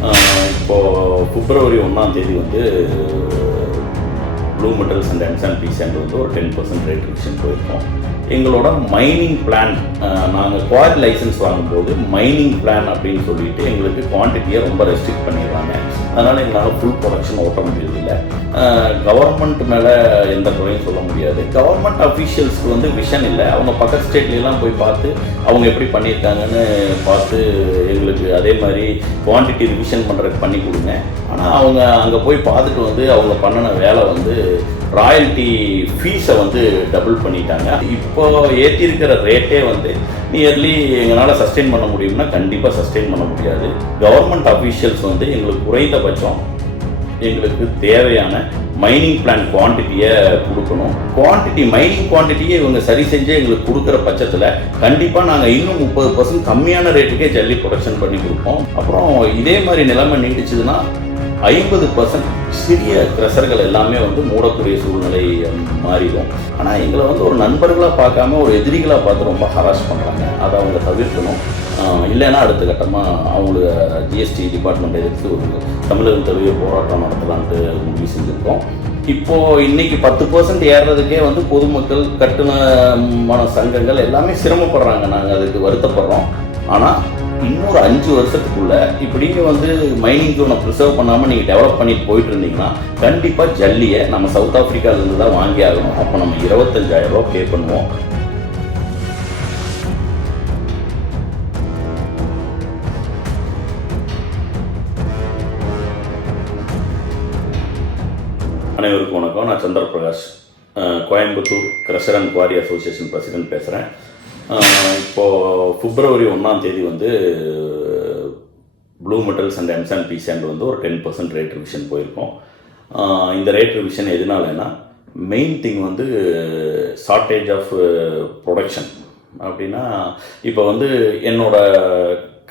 இப்போது பிப்ரவரி 1ஆம் தேதி வந்து ப்ளூ மெட்டல்ஸ் அண்ட் எம்சாண்ட் பீசாண்ட் வந்து ஒரு 10% ரேட் ரிடக்ஷன் போயிருக்கோம். எங்களோட மைனிங் பிளான், நாங்கள் குவாரி லைசன்ஸ் வாங்கும்போது மைனிங் பிளான் அப்படின்னு சொல்லிட்டு எங்களுக்கு குவான்டிட்டியை ரொம்ப ரெஸ்ட்ரிக்ட் பண்ணிடுறாங்க. அதனால் எங்களால் ஃபுல் ப்ரொடக்ஷன் ஓட்ட முடியறதில்லை. கவர்மெண்ட் மேலே எந்த குறையும் சொல்ல முடியாது. கவர்மெண்ட் அஃபீஷியல்ஸ்க்கு வந்து விஷன் இல்லை. அவங்க பக்கத்து ஸ்டேட்லாம் போய் பார்த்து அவங்க எப்படி பண்ணியிருக்காங்கன்னு பார்த்து எங்களுக்கு அதே மாதிரி குவான்டிட்டி ரிவிஷன் பண்ணுறதுக்கு பண்ணி கொடுங்க. ஆனால் அவங்க அங்கே போய் பார்த்துட்டு வந்து அவங்க பண்ணின வேலை வந்து ராயல்ட்டி ஃபீஸை வந்து டபுள் பண்ணிட்டாங்க. இப்போ ஏற்றிருக்கிற ரேட்டே வந்து நியர்லி எங்களால் சஸ்டெயின் பண்ண முடியும்னா கண்டிப்பாக சஸ்டெயின் பண்ண முடியாது. கவர்மெண்ட் அஃபீஷியல்ஸ் வந்து எங்களுக்கு குறைந்தபட்சம் எங்களுக்கு தேவையான மைனிங் பிளான் குவான்டிட்டியை கொடுக்கணும். மைனிங் குவான்டிட்டியை இவங்க சரி செஞ்சு எங்களுக்கு கொடுக்குற பட்சத்தில் கண்டிப்பாக நாங்கள் இன்னும் 30% கம்மியான ரேட்டுக்கே ஜல்லி ப்ரொடக்ஷன் பண்ணி கொடுப்போம். அப்புறம் இதே மாதிரி நிலைமை நீடிச்சதுன்னா 50% சிறிய கிரசர்கள் எல்லாமே வந்து மூடக்கூடிய சூழ்நிலை மாறிடும். ஆனால் எங்களை வந்து ஒரு நண்பர்களாக பார்க்காம ஒரு எதிரிகளாக பார்த்து ரொம்ப ஹராஸ் பண்ணுறாங்க. அதை அவங்க தவிர்க்கணும். இல்லைன்னா அடுத்த கட்டமாக அவங்களுக்கு ஜிஎஸ்டி டிபார்ட்மெண்ட் எதிர்த்து ஒரு தமிழகம் தழுவிய போராட்டம் நடத்தலான்ட்டு முடிவு செஞ்சுருக்கோம். இப்போது இன்றைக்கி 10% ஏறுறதுக்கே வந்து பொதுமக்கள் கட்டுமான சங்கங்கள் எல்லாமே சிரமப்படுறாங்க. நாங்கள் அதுக்கு வருத்தப்படுறோம். ஆனால் இன்னொரு 5 வருஷத்துக்குள்ள இப்படிங்க வந்து மைனிங் ஜோனை ப்ரிசர்வ் பண்ணாமல் நீங்கள் டெவலப் பண்ணிட்டு போயிட்டு இருந்தீங்கன்னா கண்டிப்பாக ஜல்லியை நம்ம சவுத் ஆஃப்ரிக்காவிலேருந்து தான் வாங்கி ஆகணும். அப்போ நம்ம 25,000 ரூபா பே பண்ணுவோம். அனைவருக்கும் வணக்கம். நான் Chandraprakash, Coimbatore crusher and quarry association president பேசுகிறேன். இப்போது பிப்ரவரி 1ஆம் தேதி வந்து ப்ளூ மெட்டல்ஸ் அண்ட் எம்சாண்ட் பீசாண்ட் வந்து ஒரு 10% ரேட் ரிவிஷன் போயிருக்கோம். இந்த ரேட் ரிவிஷன் எதனாலனா மெயின் திங் வந்து ஷார்ட்டேஜ் ஆஃப் ப்ரொடக்ஷன். அப்படின்னா இப்போ வந்து என்னோட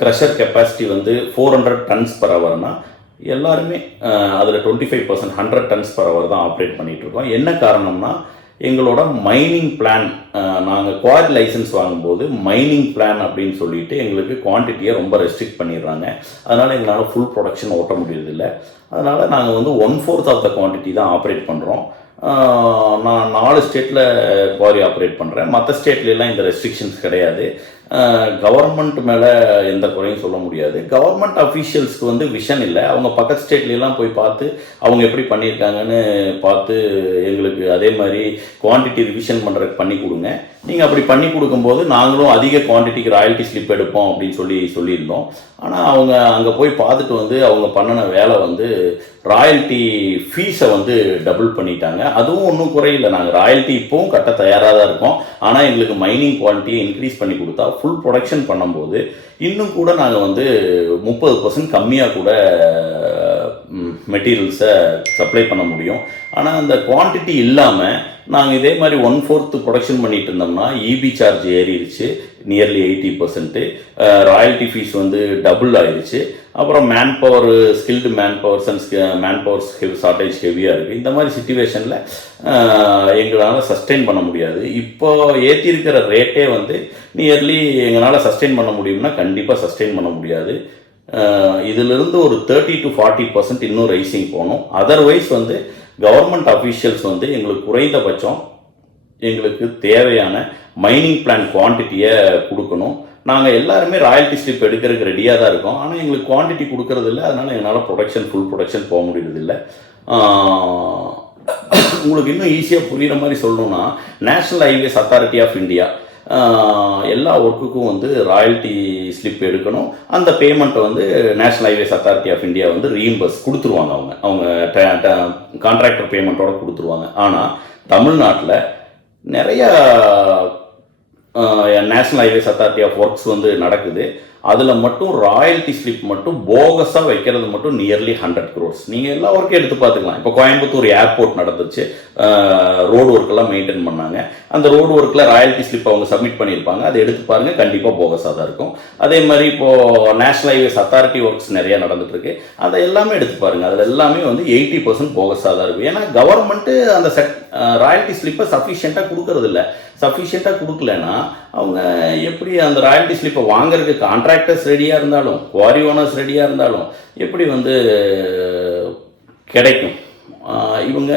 க்ரஷர் கெப்பாசிட்டி வந்து 400 tons per hourனா எல்லாருமே அதில் 25% 100 tons per hour தான் ஆப்ரேட் பண்ணிகிட்ருக்கோம். என்ன காரணம்னா எங்களோட மைனிங் பிளான், நாங்கள் குவாரி லைசன்ஸ் வாங்கும்போது மைனிங் பிளான் அப்படின்னு சொல்லிட்டு எங்களுக்கு குவான்டிட்டியை ரொம்ப ரெஸ்ட்ரிக்ட் பண்ணிடுறாங்க. அதனால் எங்களால் ஃபுல் ப்ரொடக்ஷன் ஓட்ட முடியறதில்லை. அதனால் நாங்கள் வந்து 1/4 ஆஃப் த குவான்டிட்டி தான் ஆப்ரேட் பண்ணுறோம். நான் 4 ஸ்டேட்டில் குவாரி ஆப்ரேட் பண்ணுறேன். மற்ற ஸ்டேட்லாம் இந்த ரெஸ்ட்ரிக்ஷன்ஸ் கிடையாது. கவர்மெண்ட் மேலே எந்த குறையும் சொல்ல முடியாது. கவர்மெண்ட் அஃபீஷியல்ஸ்க்கு வந்து விஷன் இல்லை. அவங்க பக்கத்து ஸ்டேட்லாம் போய் பார்த்து அவங்க எப்படி பண்ணியிருக்காங்கன்னு பார்த்து எங்களுக்கு அதே மாதிரி குவான்டிட்டி ரிவிஷன் பண்ணுறதுக்கு பண்ணி கொடுங்க. நீங்கள் அப்படி பண்ணி கொடுக்கும்போது நாங்களும் அதிக குவான்டிட்டிக்கு ராயல்ட்டி ஸ்லிப் எடுப்போம் அப்படின்னு சொல்லியிருந்தோம். ஆனால் அவங்க அங்கே போய் பார்த்துட்டு வந்து அவங்க பண்ணின வேலை வந்து ராயல்ட்டி ஃபீஸை வந்து டபுள் பண்ணிட்டாங்க. அதுவும் ஒன்றும் குறையில்லை. நாங்கள் ராயல்ட்டி இப்போவும் கட்ட தயாராக தான் இருக்கோம். ஆனால் எங்களுக்கு மைனிங் குவான்டிட்டியை இன்க்ரீஸ் பண்ணி கொடுத்தா ஃபுல் ப்ரொடக்ஷன் பண்ணும்போது இன்னும் கூட நாங்கள் வந்து 30% கம்மியாக கூட மெட்டீரியல்ஸை சப்ளை பண்ண முடியும். ஆனால் அந்த குவான்டிட்டி இல்லாமல் நாங்கள் இதே மாதிரி 1/4 ப்ரொடக்ஷன் பண்ணிட்டு இருந்தோம்னா இபி சார்ஜ் ஏறிடுச்சு நியர்லி 80%. ராயல்ட்டி ஃபீஸ் வந்து டபுள் ஆயிடுச்சு. அப்புறம் man power, skilled man power shortage ஹெவியாக இருக்குது. இந்த மாதிரி சிச்சுவேஷனில் எங்களால் சஸ்டெயின் பண்ண முடியாது. இப்போ ஏற்றிருக்கிற ரேட்டே வந்து நியர்லி எங்களால் சஸ்டெயின் பண்ண முடியும்னா கண்டிப்பாக சஸ்டெயின் பண்ண முடியாது. இதிலிருந்து ஒரு 30 to 40% இன்னும் ரைசிங் போகணும். அதர்வைஸ் வந்து கவர்மெண்ட் அஃபீஷியல்ஸ் வந்து எங்களுக்கு குறைந்தபட்சம் எங்களுக்கு தேவையான மைனிங் பிளான் குவான்டிட்டியை கொடுக்கணும். நாங்கள் எல்லாருமே ராயல்ட்டி ஸ்லிப் எடுக்கிறதுக்கு ரெடியாக தான் இருக்கோம். ஆனால் எங்களுக்கு குவான்டிட்டி கொடுக்கறது இல்லை. அதனால் என்னால் ஃபுல் ப்ரொடக்ஷன் போக முடியறதில்லை. உங்களுக்கு இன்னும் ஈஸியாக புரிகிற மாதிரி சொல்லணும்னா national highways authority of India எல்லா ஒர்க்குக்கும் வந்து ராயல்ட்டி ஸ்லிப் எடுக்கணும். அந்த பேமெண்ட்டை வந்து national highways authority of India வந்து ரீஇம்பர்ஸ் கொடுத்துருவாங்க. அவங்க கான்ட்ராக்டர் பேமெண்ட்டோட கொடுத்துருவாங்க. ஆனால் தமிழ்நாட்டில் நிறையா national highways authority of works வந்து நடக்குது. அதில் மட்டும் ராயல்ட்டி ஸ்லிப் மட்டும் போகஸாக வைக்கிறது மட்டும் நியர்லி 100 crores. நீங்கள் எல்லா ஒர்க்கும் எடுத்து பார்த்துக்கலாம். இப்போ கோயம்புத்தூர் ஏர்போர்ட் நடந்துச்சு, ரோடு ஒர்க்கெல்லாம் மெயின்டைன் பண்ணாங்க. அந்த ரோடு ஒர்க்கில் ராயல்ட்டி ஸ்லிப் அவங்க சப்மிட் பண்ணியிருப்பாங்க. அதை எடுத்து பாருங்கள், கண்டிப்பாக போகஸாக தான் இருக்கும். அதே மாதிரி இப்போது நேஷ்னல் ஹைவேஸ் அத்தாரிட்டி ஒர்க்ஸ் நிறையா நடந்துட்டுருக்கு. அதை எல்லாமே எடுத்து பாருங்கள். அதில் எல்லாமே வந்து 80% போகஸாக தான் இருக்கும். ஏன்னா கவர்மெண்ட்டு அந்த ராயல்ட்டி ஸ்லிப்பை சஃபிஷியண்ட்டாக கொடுக்கறதில்ல. சஃபிஷியண்ட்டாக கொடுக்கலன்னா அவங்க எப்படி அந்த ராயல்ட்டி ஸ்லிப்பை வாங்குறதுக்கு கான்ட்ராக்டர்ஸ் ரெடியாக இருந்தாலும் குவாரி ஓனர்ஸ் ரெடியாக இருந்தாலும் எப்படி வந்து கிடைக்கும்? இவங்க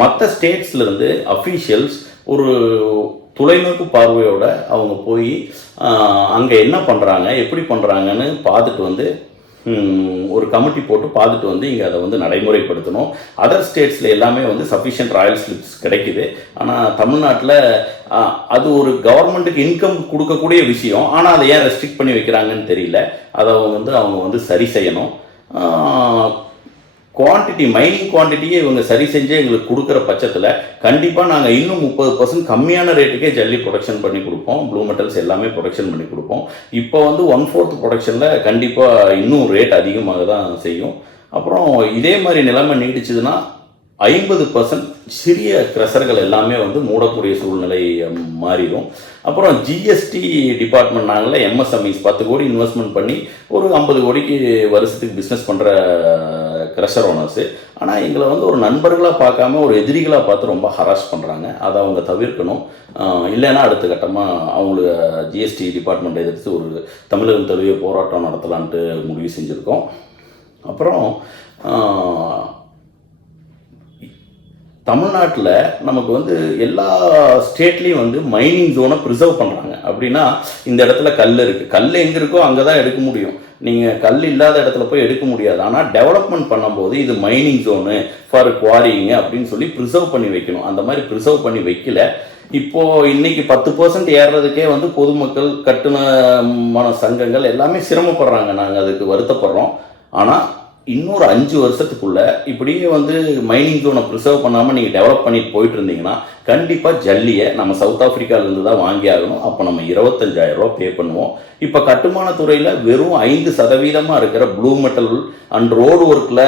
மற்ற ஸ்டேட்ஸ்லேருந்து அஃபீஷியல்ஸ் ஒரு தொலைநோக்கு பார்வையோட அவங்க போய் அங்கே என்ன பண்ணுறாங்க எப்படி பண்ணுறாங்கன்னு பார்த்துட்டு வந்து ஒரு கமிட்டி போட்டு பார்த்துட்டு வந்து இங்கே அதை வந்து நடைமுறைப்படுத்தணும். அதர் ஸ்டேட்ஸில் எல்லாமே வந்து சஃபிஷியன்ட் ராயல் ஸ்லிப்ஸ் கிடைக்குது. ஆனால் தமிழ்நாட்டில் அது ஒரு கவர்மெண்ட்டுக்கு இன்கம் கொடுக்கக்கூடிய விஷயம். ஆனால் அதை ஏன் ரெஸ்ட்ரிக்ட் பண்ணி வைக்கிறாங்கன்னு தெரியல. அதை அவங்க வந்து சரி செய்யணும். குவான்டிட்டி மைனிங் குவான்டிட்டியே இவங்க சரி செஞ்சு எங்களுக்கு கொடுக்குற பட்சத்தில் கண்டிப்பாக நாங்கள் இன்னும் 30% கம்மியான ரேட்டுக்கே ஜல்லி ப்ரொடக்ஷன் பண்ணி கொடுப்போம். ப்ளூ மெட்டல்ஸ் எல்லாமே ப்ரொடக்ஷன் பண்ணி கொடுப்போம். இப்போ வந்து 1/4 ப்ரொடக்ஷனில் கண்டிப்பாக இன்னும் ரேட் அதிகமாக தான் செய்யும். அப்புறம் இதே மாதிரி நிலைமை நீடிச்சதுன்னா 50% சிறிய கிரஷர்கள் எல்லாமே வந்து மூடக்கூடிய சூழ்நிலை மாறிடும். அப்புறம் ஜிஎஸ்டி டிபார்ட்மெண்ட் நாங்களே எம்எஸ்எம்இஸ் 10 கோடி இன்வெஸ்ட்மெண்ட் பண்ணி ஒரு 50 கோடிக்கு வருஷத்துக்கு பிஸ்னஸ் பண்ணுற கிரஷர் ஓனர்ஸு. ஆனால் எங்களை வந்து ஒரு நண்பர்களாக பார்க்காம ஒரு எதிரிகளாக பார்த்து ரொம்ப ஹராஸ் பண்ணுறாங்க. அதை அவங்க தவிர்க்கணும். இல்லைன்னா அடுத்த கட்டமாக அவங்களுக்கு ஜிஎஸ்டி டிபார்ட்மெண்ட்டை எதிர்த்து ஒரு தமிழகம் தழுவிய போராட்டம் நடத்தலான்ட்டு முடிவு செஞ்சுருக்கோம். அப்புறம் தமிழ்நாட்டில் நமக்கு வந்து எல்லா ஸ்டேட்லேயும் வந்து மைனிங் ஜோனை ப்ரிசர்வ் பண்ணுறாங்க. அப்படின்னா இந்த இடத்துல கல் இருக்குது, கல் எங்கே இருக்கோ அங்கே தான் எடுக்க முடியும். நீங்கள் கல் இல்லாத இடத்துல போய் எடுக்க முடியாது. ஆனால் டெவலப்மெண்ட் பண்ணும்போது இது மைனிங் ஜோனு ஃபார் குவாரிங்க அப்படின்னு சொல்லி ப்ரிசர்வ் பண்ணி வைக்கணும். அந்த மாதிரி ப்ரிசர்வ் பண்ணி வைக்கல. இப்போது இன்றைக்கி 10% ஏறுறதுக்கே வந்து பொதுமக்கள் கட்டுமான சங்கங்கள் எல்லாமே சிரமப்படுறாங்க. நாங்கள் அதுக்கு வருத்தப்படுறோம். ஆனால் இன்னொரு 5 வருஷத்துக்குள்ளே இப்படியே வந்து மைனிங் ஜோனை ப்ரிசர்வ் பண்ணாமல் நீங்கள் டெவலப் பண்ணிட்டு போயிட்டு இருந்தீங்கன்னா கண்டிப்பாக ஜல்லியை நம்ம சவுத் ஆஃப்ரிக்காவிலேருந்து தான் வாங்கி ஆகணும். அப்போ நம்ம 25,000 ரூபா பே பண்ணுவோம். இப்போ கட்டுமான துறையில் வெறும் 5% இருக்கிற ப்ளூ மெட்டல் அண்ட் ரோடு ஒர்க்கில்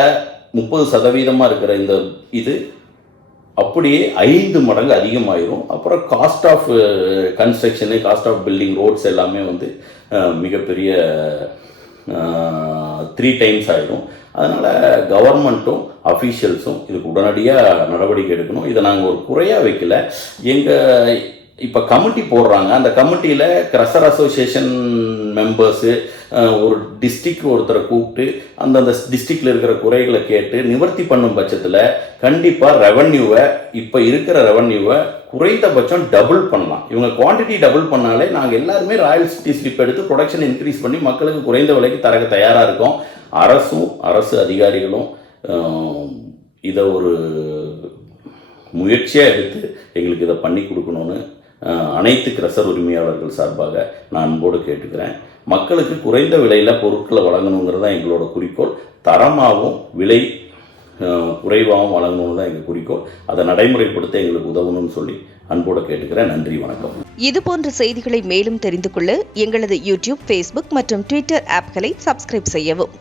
30% இருக்கிற இந்த இது அப்படியே 5 மடங்கு அதிகமாயிரும். அப்புறம் காஸ்ட் ஆஃப் கன்ஸ்ட்ரக்ஷனு, காஸ்ட் ஆஃப் பில்டிங், ரோட்ஸ் எல்லாமே வந்து மிகப்பெரிய 3 டைம்ஸ் ஆகிடும். அதனால் கவர்மெண்ட்டும் அஃபீஷியல்ஸும் இதுக்கு உடனடியாக நடவடிக்கை எடுக்கணும். இதை நாங்கள் ஒரு குறையாக வைக்கல. எங்கள் இப்போ கமிட்டி போடுறாங்க. அந்த கமிட்டியில் கிரஷர் அசோசியேஷன் மெம்பர்ஸு ஒரு டிஸ்ட்ரிக்ட் ஒருத்தரை கூப்பிட்டு அந்தந்த டிஸ்ட்ரிக்டில் இருக்கிற குறைகளை கேட்டு நிவர்த்தி பண்ணும் பட்சத்தில் கண்டிப்பாக ரெவன்யூவை இப்போ இருக்கிற ரெவன்யூவை குறைந்தபட்சம் டபுள் பண்ணலாம். இவங்க குவான்டிட்டி டபுள் பண்ணாலே நாங்கள் எல்லாருமே ராயல்ட்டி ஸ்லிப் எடுத்து ப்ரொடக்ஷன் இன்க்ரீஸ் பண்ணி மக்களுக்கு குறைந்த விலைக்கு தரக்க தயாராக இருக்கோம். அரசு அதிகாரிகளும் இதை ஒரு முயற்சியாக எடுத்து எங்களுக்கு இதை பண்ணி கொடுக்கணும்னு அனைத்து கிரஷர் உரிமையாளர்கள் சார்பாக நான் அன்போடு கேட்டுக்கிறேன். மக்களுக்கு குறைந்த விலையில் பொருட்களை வழங்கணுங்கிறது தான் எங்களோட குறிக்கோள். தரமாகவும் விலை குறைவாகவும் வழங்கணும்னு தான் எங்கள் குறிக்கோள். அதை நடைமுறைப்படுத்த எங்களுக்கு உதவணும்னு சொல்லி அன்போடு கேட்டுக்கிறேன். நன்றி, வணக்கம். இது போன்ற செய்திகளை மேலும் தெரிந்து கொள்ள எங்களது யூடியூப், ஃபேஸ்புக் மற்றும் ட்விட்டர் ஆப்களை சப்ஸ்கிரைப் செய்யவும்.